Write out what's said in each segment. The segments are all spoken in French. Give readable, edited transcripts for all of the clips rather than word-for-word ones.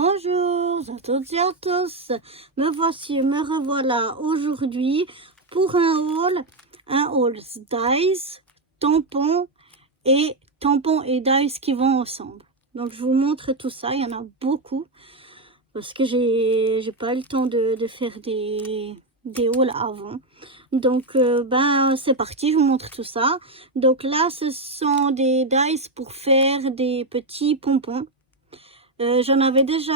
Bonjour à toutes et à tous, me revoilà aujourd'hui pour un haul dice, tampons et dice qui vont ensemble. Donc je vous montre tout ça, il y en a beaucoup parce que j'ai pas eu le temps de faire des hauls avant. Donc c'est parti, je vous montre tout ça. Donc là ce sont des dice pour faire des petits pompons. J'en avais déjà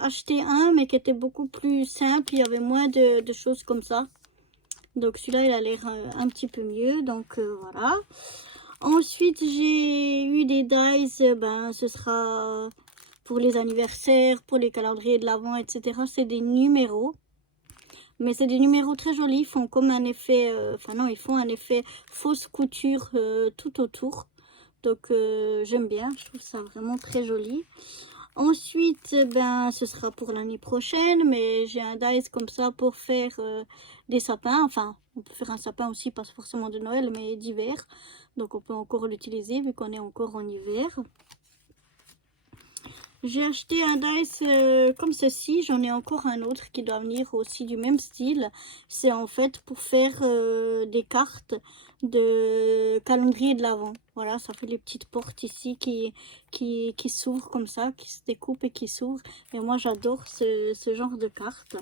acheté un, mais qui était beaucoup plus simple. Il y avait moins de choses comme ça. Donc celui-là, il a l'air un petit peu mieux. Donc voilà. Ensuite, j'ai eu des dice. Ce sera pour les anniversaires, pour les calendriers de l'Avent, etc. C'est des numéros. Mais c'est des numéros très jolis. Ils font comme un effet... ils font un effet fausse couture tout autour. Donc j'aime bien, je trouve ça vraiment très joli. Ensuite, ce sera pour l'année prochaine, mais j'ai un dice comme ça pour faire des sapins. Enfin, on peut faire un sapin aussi, pas forcément de Noël, mais d'hiver. Donc on peut encore l'utiliser vu qu'on est encore en hiver. J'ai acheté un dice comme ceci, j'en ai encore un autre qui doit venir aussi du même style. C'est en fait pour faire des cartes de calendrier de l'Avent. Voilà, ça fait les petites portes ici qui s'ouvrent comme ça, qui se découpent et qui s'ouvrent. Et moi j'adore ce genre de cartes.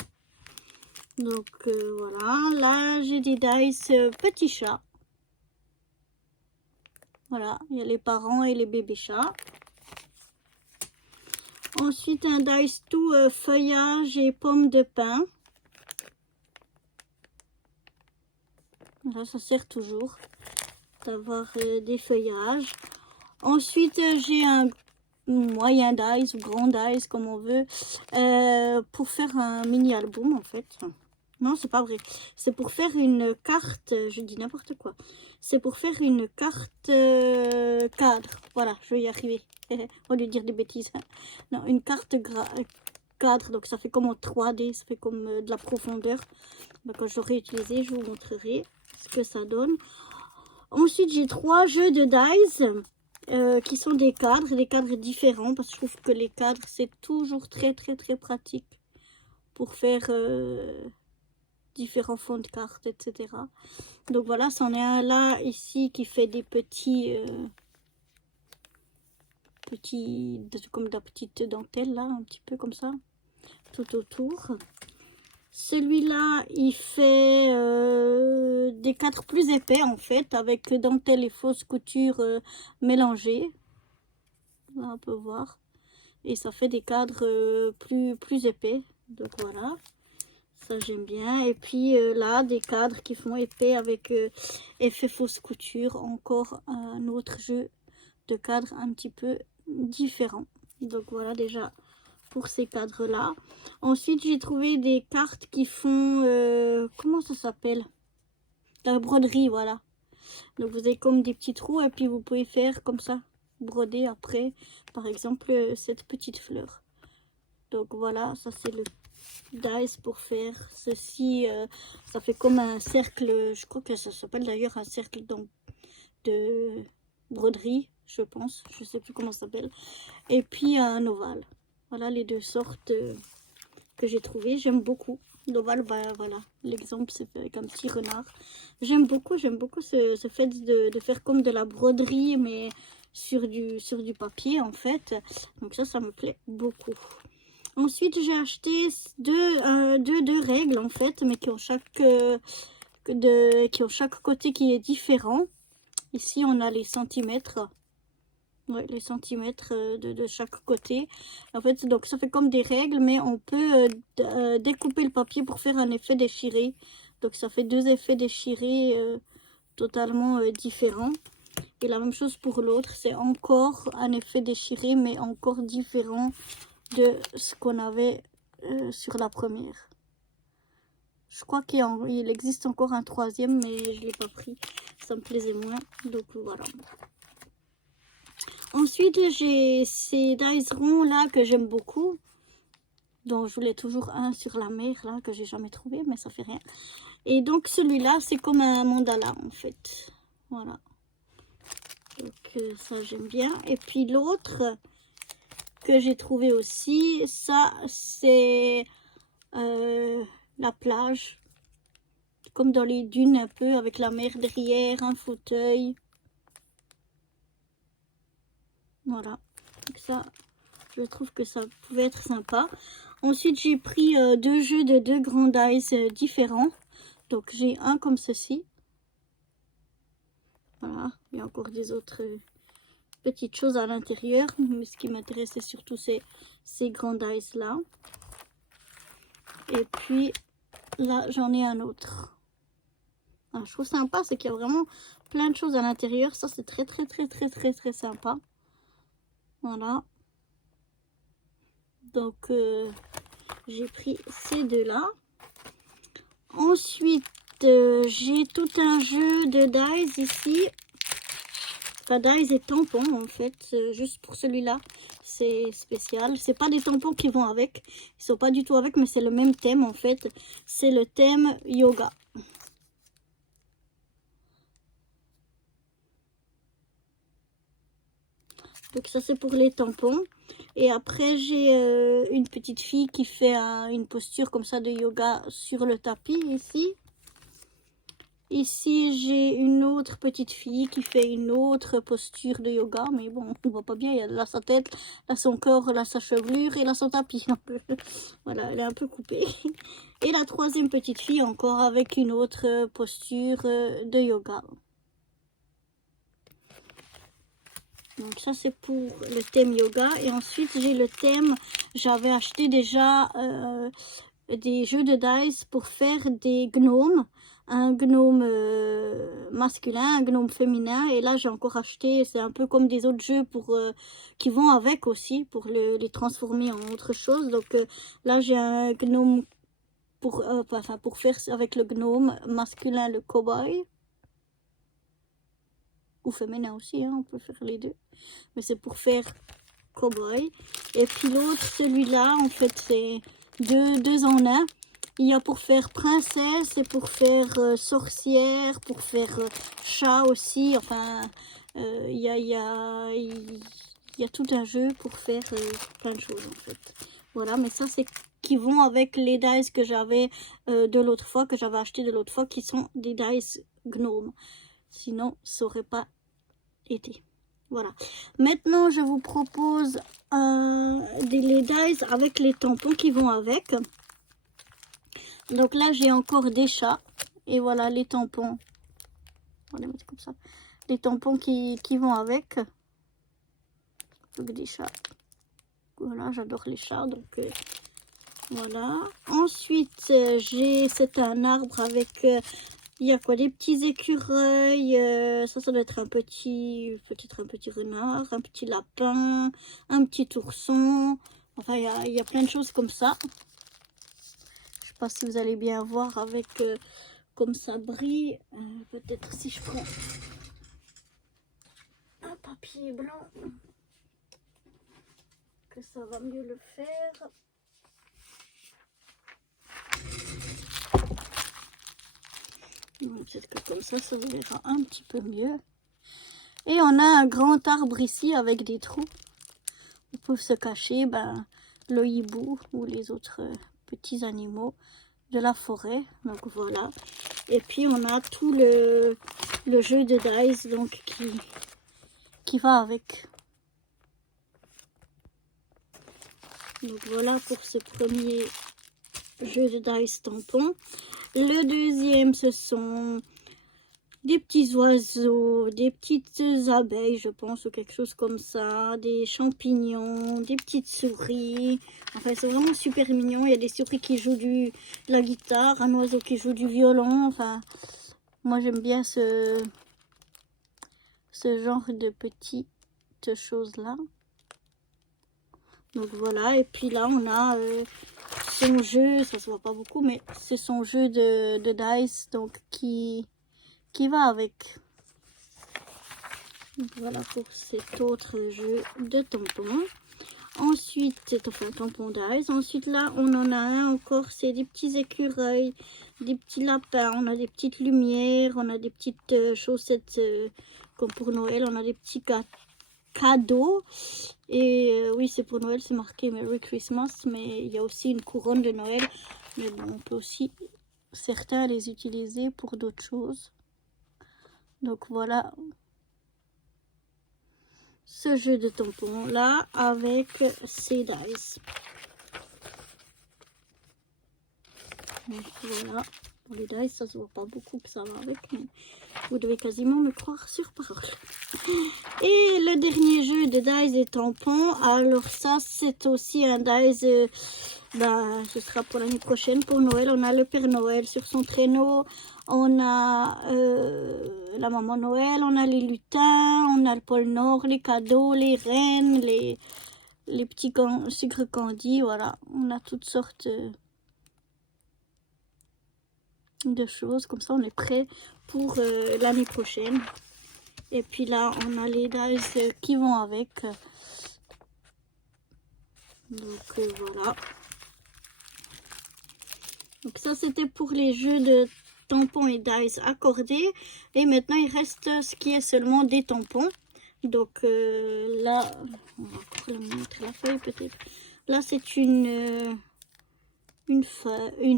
Donc voilà, là j'ai des dice petits chats. Voilà, il y a les parents et les bébés chats. Ensuite, un dice tout feuillage et pommes de pin. Là, ça sert toujours d'avoir des feuillages. Ensuite, j'ai un moyen dice ou grand dice, comme on veut, pour faire un mini album en fait. Non, c'est pas vrai. C'est pour faire une carte, je dis n'importe quoi. C'est pour faire une carte cadre. Voilà, je vais y arriver. Au lieu de dire des bêtises. Non, une carte cadre. Donc ça fait comme en 3D, ça fait comme de la profondeur. Donc, quand j'aurai utilisé, je vous montrerai ce que ça donne. Ensuite, j'ai 3 jeux de dice qui sont des cadres différents. Parce que je trouve que les cadres, c'est toujours très pratique pour faire... différents fonds de cartes, etc. Donc voilà, c'en est un là, ici, qui fait des comme de la petite dentelle, là, un petit peu comme ça, tout autour. Celui-là, il fait des cadres plus épais, en fait, avec dentelle et fausse couture mélangées. Là, on peut voir. Et ça fait des cadres plus épais. Donc voilà. Ça j'aime bien. Et puis là des cadres qui font épais avec effet fausse couture, encore un autre jeu de cadres un petit peu différent. Donc voilà déjà pour ces cadres là. Ensuite j'ai trouvé des cartes qui font comment ça s'appelle, la broderie. Voilà, donc vous avez comme des petits trous et puis vous pouvez faire comme ça, broder après par exemple cette petite fleur. Donc voilà, ça c'est le dice pour faire ceci. Ça fait comme un cercle, je crois que ça s'appelle d'ailleurs un cercle de broderie, je pense, je sais plus comment ça s'appelle. Et puis un ovale. Voilà les deux sortes que j'ai trouvé. J'aime beaucoup l'ovale. Voilà, l'exemple c'est avec un petit renard. J'aime beaucoup ce fait de faire comme de la broderie, mais sur du papier en fait. Donc ça me plaît beaucoup. Ensuite, j'ai acheté deux règles en fait, mais qui ont chaque côté qui est différent. Ici, on a les centimètres. Ouais, les centimètres de chaque côté. En fait, donc ça fait comme des règles, mais on peut découper le papier pour faire un effet déchiré. Donc ça fait deux effets déchirés totalement différents. Et la même chose pour l'autre, c'est encore un effet déchiré, mais encore différent de ce qu'on avait sur la première. Je crois qu'il existe encore un troisième, mais je ne l'ai pas pris. Ça me plaisait moins. Donc voilà. Ensuite, j'ai ces dice ronds là que j'aime beaucoup. Donc je voulais toujours un sur la mer là que j'ai jamais trouvé, mais ça fait rien. Et donc celui-là, c'est comme un mandala en fait. Voilà. Donc ça j'aime bien. Et puis l'autre, que j'ai trouvé aussi. Ça, c'est la plage. Comme dans les dunes un peu, avec la mer derrière, un fauteuil. Voilà. Donc ça, je trouve que ça pouvait être sympa. Ensuite, j'ai pris deux jeux de deux Grandize différents. Donc, j'ai un comme ceci. Voilà. Il y a encore des autres petites choses à l'intérieur. Mais ce qui m'intéressait surtout, c'est ces Grandize là. Et puis, là, j'en ai un autre. Alors, je trouve sympa, c'est qu'il y a vraiment plein de choses à l'intérieur. Ça, c'est très sympa. Voilà. Donc, j'ai pris ces deux-là. Ensuite, j'ai tout un jeu de dies ici. Enfin, dies et tampons, en fait. Juste pour celui-là, c'est spécial. C'est pas des tampons qui vont avec. Ils sont pas du tout avec, mais c'est le même thème, en fait. C'est le thème yoga. Donc ça c'est pour les tampons. Et après j'ai une petite fille qui fait une posture comme ça de yoga sur le tapis ici. Ici j'ai une autre petite fille qui fait une autre posture de yoga. Mais bon, on voit pas bien, il y a là sa tête, là son corps, là sa chevelure et là son tapis. Donc, voilà, elle est un peu coupée. Et la troisième petite fille encore avec une autre posture de yoga. Donc ça c'est pour le thème yoga. Et ensuite j'ai le thème, j'avais acheté déjà des jeux de dice pour faire des gnomes. Un gnome masculin, un gnome féminin. Et là j'ai encore acheté, c'est un peu comme des autres jeux pour qui vont avec aussi, pour les transformer en autre chose. Donc là j'ai un gnome pour faire avec le gnome masculin, le cowboy. Ou féminin aussi, hein, on peut faire les deux. Mais c'est pour faire cowboy. Et puis l'autre, celui-là, en fait, c'est deux en un. Il y a pour faire princesse et pour faire sorcière, pour faire chat aussi. Enfin, il y a tout un jeu pour faire plein de choses, en fait. Voilà, mais ça, c'est qui vont avec les dice que j'avais de l'autre fois, que j'avais acheté de l'autre fois, qui sont des dice gnomes. Sinon, ça n'aurait pas été. Voilà. Maintenant, je vous propose les dies avec les tampons qui vont avec. Donc là, j'ai encore des chats. Et voilà, les tampons. On va les mettre comme ça. Les tampons qui vont avec. Donc des chats. Voilà, j'adore les chats. Donc voilà. Ensuite, c'est un arbre avec... il y a quoi? Des petits écureuils, ça doit être peut-être un petit renard, un petit lapin, un petit ourson. Enfin, il y a plein de choses comme ça. Je sais pas si vous allez bien voir avec comme ça brille. Peut-être si je prends un papier blanc, que ça va mieux le faire. Peut-être que comme ça se verra un petit peu mieux. Et on a un grand arbre ici avec des trous. Ils peuvent se cacher le hibou ou les autres petits animaux de la forêt. Donc voilà. Et puis on a tout le jeu de dice donc qui va avec. Donc voilà pour ce premier jeu de dice tampon. Le deuxième, ce sont des petits oiseaux, des petites abeilles, je pense, ou quelque chose comme ça, des champignons, des petites souris. Enfin, c'est vraiment super mignon. Il y a des souris qui jouent de la guitare, un oiseau qui joue du violon. Enfin, moi, j'aime bien ce genre de petites choses-là. Donc voilà, et puis là, on a son jeu, ça se voit pas beaucoup, mais c'est son jeu de dice, donc qui va avec. Voilà pour cet autre jeu de tampons. Ensuite, c'est enfin tampon dice. Ensuite, là, on en a un encore, c'est des petits écureuils, des petits lapins, on a des petites lumières, on a des petites chaussettes comme pour Noël, on a des petits gâteaux. cadeaux. Et oui, c'est pour Noël, c'est marqué Merry Christmas, mais il y a aussi une couronne de Noël. Mais bon, on peut aussi, certains les utiliser pour d'autres choses. Donc voilà, ce jeu de tampons là avec ces dice. Donc voilà, pour les dice, ça se voit pas beaucoup que ça va avec, mais vous devez quasiment me croire sur parole. Et le dernier jeu de dice et tampons, alors ça c'est aussi un dice, ce sera pour l'année prochaine, pour Noël. On a le Père Noël sur son traîneau, on a la Maman Noël, on a les lutins, on a le pôle Nord, les cadeaux, les reines, les petits sucres candy, voilà. On a toutes sortes de choses, comme ça on est prêt pour l'année prochaine. Et puis là, on a les dice qui vont avec. Donc voilà. Donc ça, c'était pour les jeux de tampons et dice accordés. Et maintenant, il reste ce qui est seulement des tampons. Donc là, on va encore montrer la feuille peut-être. Là, c'est une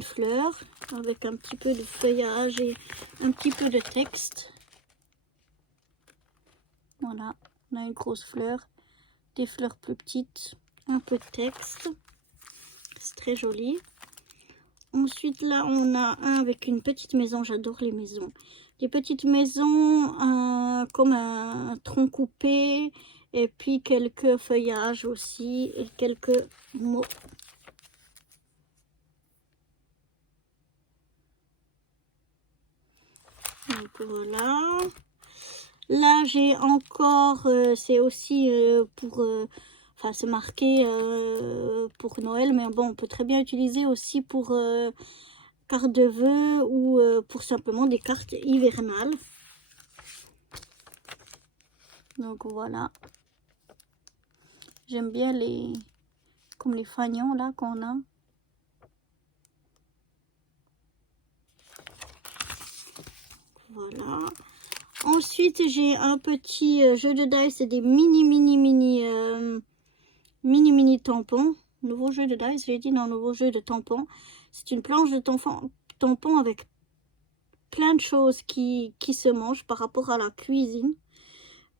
fleur avec un petit peu de feuillage et un petit peu de texte. Voilà, on a une grosse fleur, des fleurs plus petites, un peu de texte. C'est très joli. Ensuite, là, on a un avec une petite maison. J'adore les maisons. Les petites maisons comme un tronc coupé. Et puis quelques feuillages aussi. Et quelques mots. Donc voilà. Là, j'ai encore... c'est aussi pour... Enfin, c'est marqué pour Noël, mais bon, on peut très bien utiliser aussi pour cartes de vœux ou pour simplement des cartes hivernales. Donc voilà. J'aime bien comme les fanions là qu'on a. Voilà. Ensuite, j'ai un petit jeu de dice et des mini tampons. Nouveau jeu de dice, j'ai dit non, nouveau jeu de tampons. C'est une planche de tampons avec plein de choses qui se mangent par rapport à la cuisine.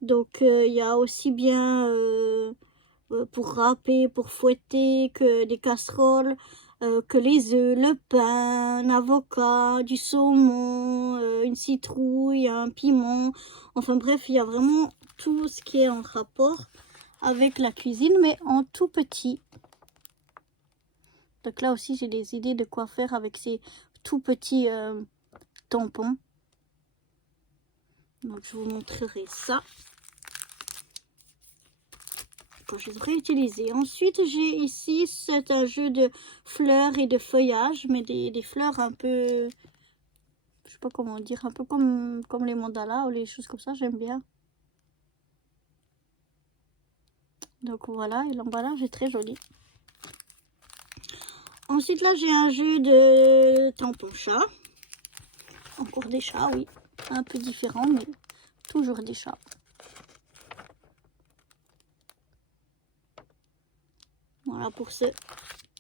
Donc il y a aussi bien pour râper, pour fouetter, que des casseroles, que les œufs, le pain, un avocat, du saumon, une citrouille, un piment. Enfin bref, il y a vraiment tout ce qui est en rapport avec la cuisine, mais en tout petit. Donc là aussi, j'ai des idées de quoi faire avec ces tout petits tampons. Donc je vous montrerai ça quand je les aurai utilisés. Ensuite, j'ai ici, c'est un jeu de fleurs et de feuillage, mais des fleurs un peu, je sais pas comment dire, un peu comme les mandalas ou les choses comme ça, j'aime bien. Donc voilà, et l'emballage est très joli. Ensuite, là, j'ai un jeu de tampons chat. Encore des chats, oui. Un peu différent, mais toujours des chats. Voilà pour ce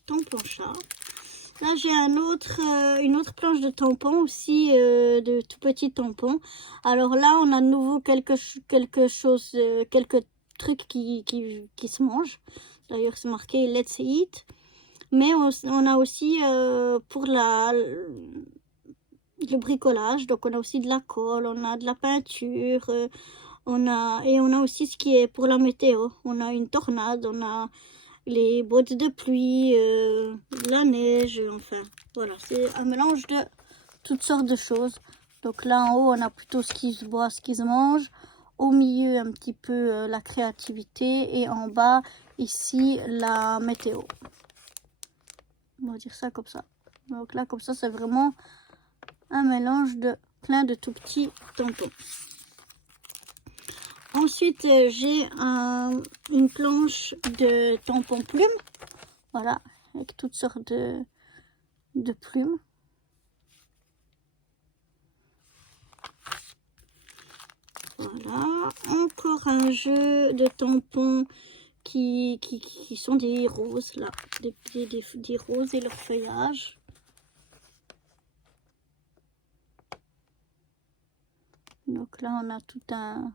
tampon chat. Là, j'ai une autre planche de tampons aussi, de tout petits tampons. Alors là, on a de nouveau quelque chose, quelques trucs qui se mangent. D'ailleurs, c'est marqué Let's Eat. Mais on a aussi pour le bricolage. Donc, on a aussi de la colle, on a de la peinture. On a aussi ce qui est pour la météo. On a une tornade, on a les bottes de pluie, la neige, enfin voilà, c'est un mélange de toutes sortes de choses. Donc là en haut on a plutôt ce qui se boit, ce qui se mange, au milieu un petit peu la créativité et en bas ici la météo. On va dire ça comme ça. Donc là comme ça c'est vraiment un mélange de plein de tout petits tampons. Ensuite, j'ai une planche de tampons plumes. Voilà, avec toutes sortes de plumes. Voilà, encore un jeu de tampons qui sont des roses, là, des roses et leur feuillage. Donc là, on a tout un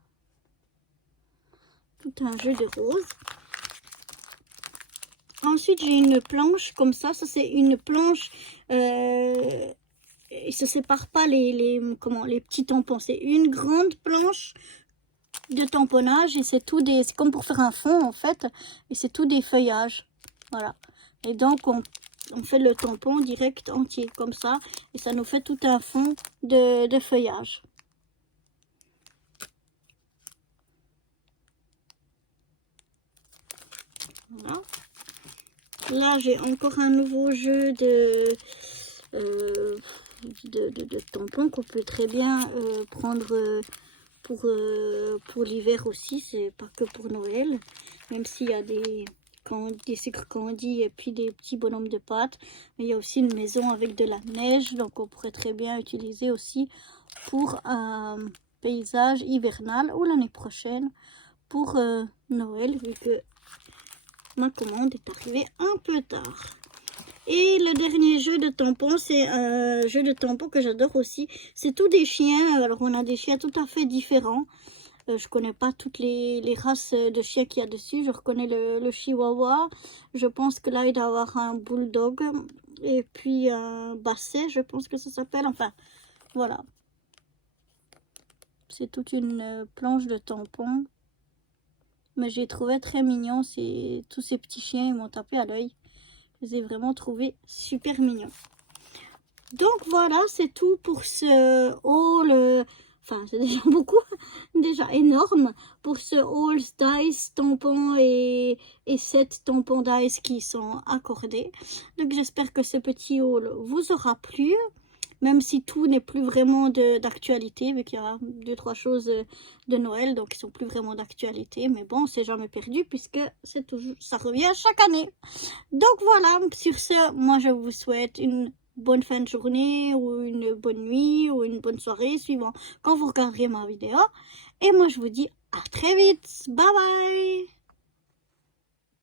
jeu de roses. Ensuite, j'ai une planche comme ça c'est une planche, il se sépare pas les petits tampons. C'est une grande planche de tamponnage et c'est comme pour faire un fond en fait, et c'est tout des feuillages. Voilà. Et donc, on fait le tampon direct entier comme ça et ça nous fait tout un fond de feuillage. Voilà. Là, j'ai encore un nouveau jeu de tampons qu'on peut très bien prendre pour l'hiver aussi. C'est pas que pour Noël, même s'il y a des sucres candy et puis des petits bonhommes de pâte. Mais il y a aussi une maison avec de la neige, donc on pourrait très bien utiliser aussi pour un paysage hivernal ou l'année prochaine pour Noël, vu que ma commande est arrivée un peu tard. Et le dernier jeu de tampons, c'est un jeu de tampons que j'adore aussi. C'est tous des chiens. Alors, on a des chiens tout à fait différents. Je connais pas toutes les races de chiens qu'il y a dessus. Je reconnais le chihuahua. Je pense que là, il doit y avoir un bulldog. Et puis un basset, je pense que ça s'appelle. Enfin, voilà. C'est toute une planche de tampons. Mais j'ai trouvé très mignon. Tous ces petits chiens, ils m'ont tapé à l'œil. Je les ai vraiment trouvés super mignons. Donc voilà, c'est tout pour ce haul. Enfin, c'est déjà beaucoup, déjà énorme pour ce haul Dice tampons et 7 tampons Dice qui sont accordés. Donc j'espère que ce petit haul vous aura plu. Même si tout n'est plus vraiment d'actualité, vu qu'il y a 2-3 choses de Noël, donc ils sont plus vraiment d'actualité. Mais bon, c'est jamais perdu puisque ça revient chaque année. Donc voilà, sur ce, moi je vous souhaite une bonne fin de journée ou une bonne nuit ou une bonne soirée, suivant quand vous regarderez ma vidéo. Et moi je vous dis à très vite. Bye bye!